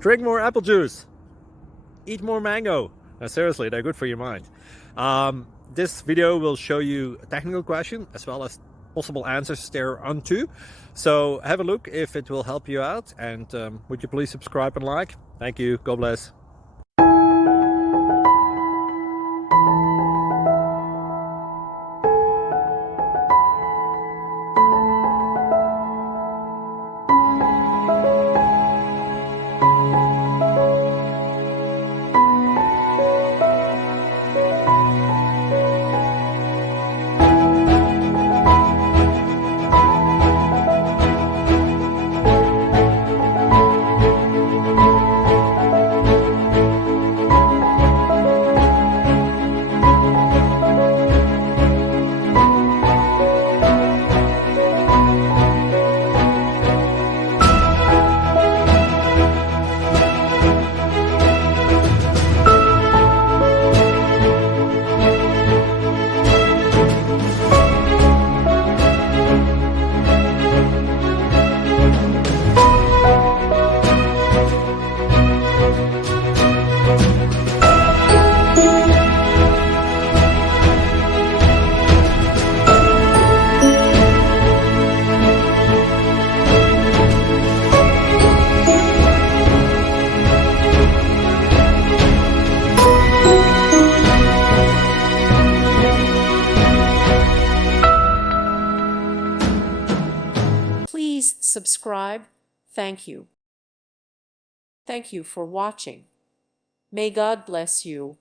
Drink more apple juice. Eat more mango. Seriously, they're good for your mind. This video will show you a technical question as well as possible answers thereunto. So have a look if it will help you out, and would you please subscribe and like? Thank you. God bless. Please subscribe. Thank you. Thank you for watching. May God bless you.